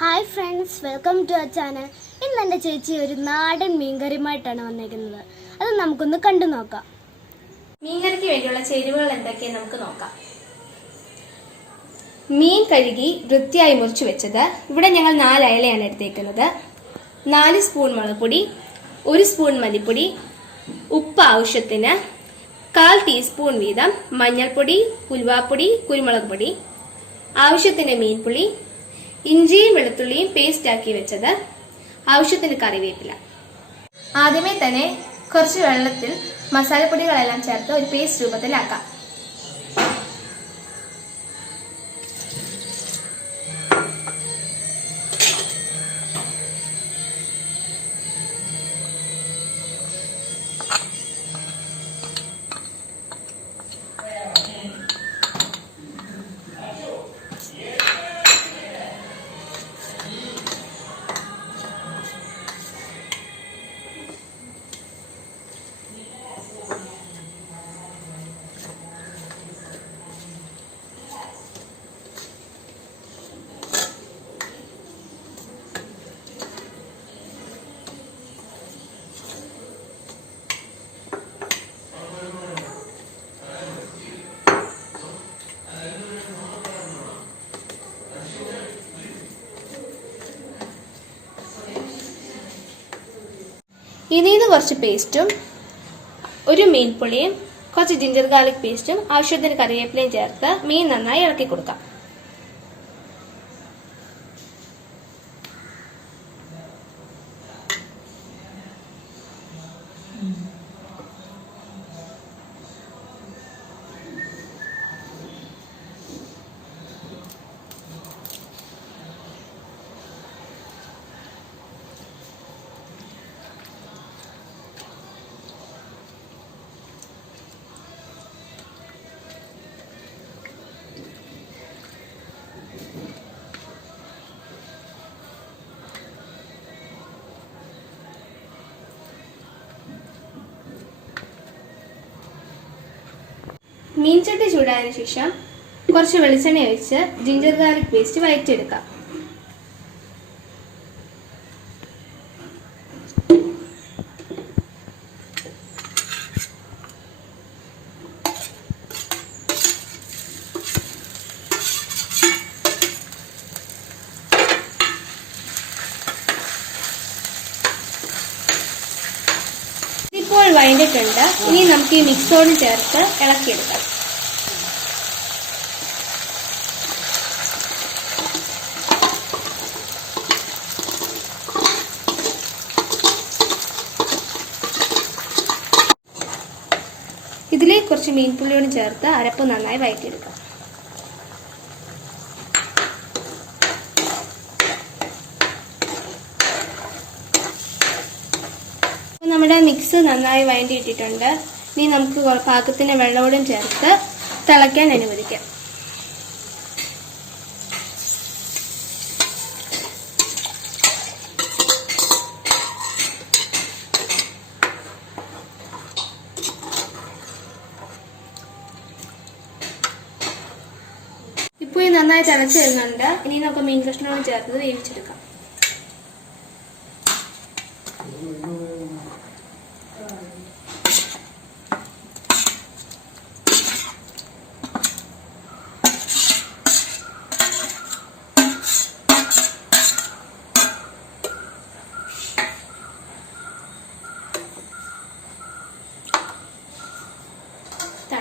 Hi friends, welcome to our channel. ഇന്ന് എൻ്റെ ചേച്ചി ഒരു നാടൻ മീൻകറിയുമായിട്ടാണ് വന്നിരിക്കുന്നത്. അത് നമുക്കൊന്ന് കണ്ടു നോക്കാം. മീൻകറിക്ക് വേണ്ടിയുള്ള ചേരുവകൾ എന്തൊക്കെയെന്ന് നമുക്ക് നോക്കാം. മീൻ കഴുകി വൃത്തിയായി മുറിച്ചു വെച്ചത്. ഇവിടെ ഞങ്ങൾ 4 അയലയാണ് എടുത്തേക്കുന്നത്. 4 സ്പൂൺ മുളകുപൊടി, 1 സ്പൂൺ മല്ലിപ്പൊടി, ഉപ്പ് ആവശ്യത്തിന്, 1/4 ടീസ്പൂൺ വീതം മഞ്ഞൾപ്പൊടി, ഉലുവാപ്പൊടി, കുരുമുളക് പൊടി, ആവശ്യത്തിന് മീൻപുളി, ഇഞ്ചിയും വെളുത്തുള്ളിയും പേസ്റ്റ് ആക്കി വെച്ചത്, ആവശ്യത്തിന് കറിവേപ്പില. ആദ്യമേ തന്നെ കുറച്ച് വെള്ളത്തിൽ മസാലപ്പൊടികളെല്ലാം ചേർത്ത് ഒരു പേസ്റ്റ് രൂപത്തിലാക്കാം. ഇതിന്ന് കുറച്ച് പേസ്റ്റും 1 മീൻപുളിയും കുറച്ച് ജിഞ്ചർ ഗാർലിക് പേസ്റ്റും ആവശ്യത്തിന് കറിവേപ്പിലയും ചേർത്ത് മീൻ നന്നായി ഇളക്കി കൊടുക്കാം. മീൻചട്ടി ചൂടായതിനു ശേഷം കുറച്ച് വെളിച്ചെണ്ണ ഒഴിച്ച് ജിഞ്ചർ ഗാർലിക് പേസ്റ്റ് വഴറ്റിയെടുക്കാം. ഇപ്പോൾ വഴണ്ടിട്ടുണ്ട്. ഇനി നമുക്ക് ഈ മിക്സോട് ചേർത്ത് ഇളക്കിയെടുക്കാം. ഇതിലേക്ക് കുറച്ച് മീൻപുള്ളിയോട് ചേർത്ത് അരപ്പ് നന്നായി വഴറ്റിയെടുക്കാം. നമ്മുടെ മിക്സ് നന്നായി വഴറ്റിയിട്ടിട്ടുണ്ട്. ഇനി നമുക്ക് പാകത്തിന് വെള്ളത്തോടും ചേർത്ത് തിളയ്ക്കാൻ അനുവദിക്കാം. ഇപ്പോൾ ഇത് നന്നായി തിളച്ച് വരുന്നുണ്ട്. ഇനി നമുക്ക് മീൻ കഷ്ണങ്ങളോട് ചേർത്ത് വേവിച്ചെടുക്കാം.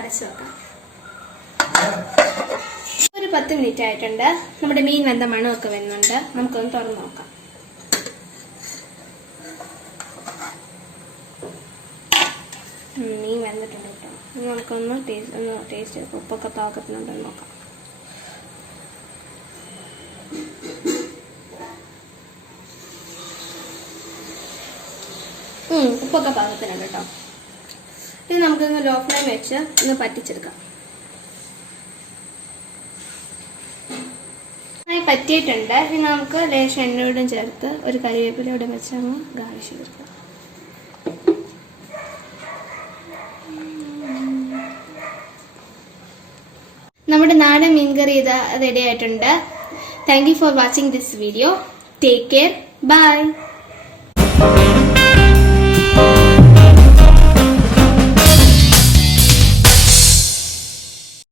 അടച്ചു വെക്കാം. ഒരു 10 മിനിറ്റ് ആയിട്ടുണ്ട്. നമ്മുടെ മീൻ വെന്ത മണമൊക്കെ വരുന്നുണ്ട്. നമുക്കൊന്ന് തുറന്ന് നോക്കാം. മീൻ വെന്തിട്ടുണ്ട് കേട്ടോ. നമുക്കൊന്ന് ടേസ്റ്റ് ഉപ്പൊക്കെ പാകത്തിനുണ്ടെന്ന് നോക്കാം. ഉപ്പൊക്കെ പാകത്തിനുണ്ട് കേട്ടോ. ഇത് നമുക്കൊന്ന് ലോ ഫ്ലെയിം വെച്ച് ഒന്ന് പറ്റിച്ചെടുക്കാം. പറ്റിയിട്ടുണ്ട്. ഇനി നമുക്ക് ലേശം എണ്ണയോടും ചേർത്ത് ഒരു കറിവേപ്പിലയോടെ വെച്ച് അങ്ങ് ഗാർണിഷ് ചെയ്തെടുക്കാം. നമ്മുടെ നാടൻ മീൻകറി ഇത് റെഡി ആയിട്ടുണ്ട്. Thank you for watching this video. Take care. By.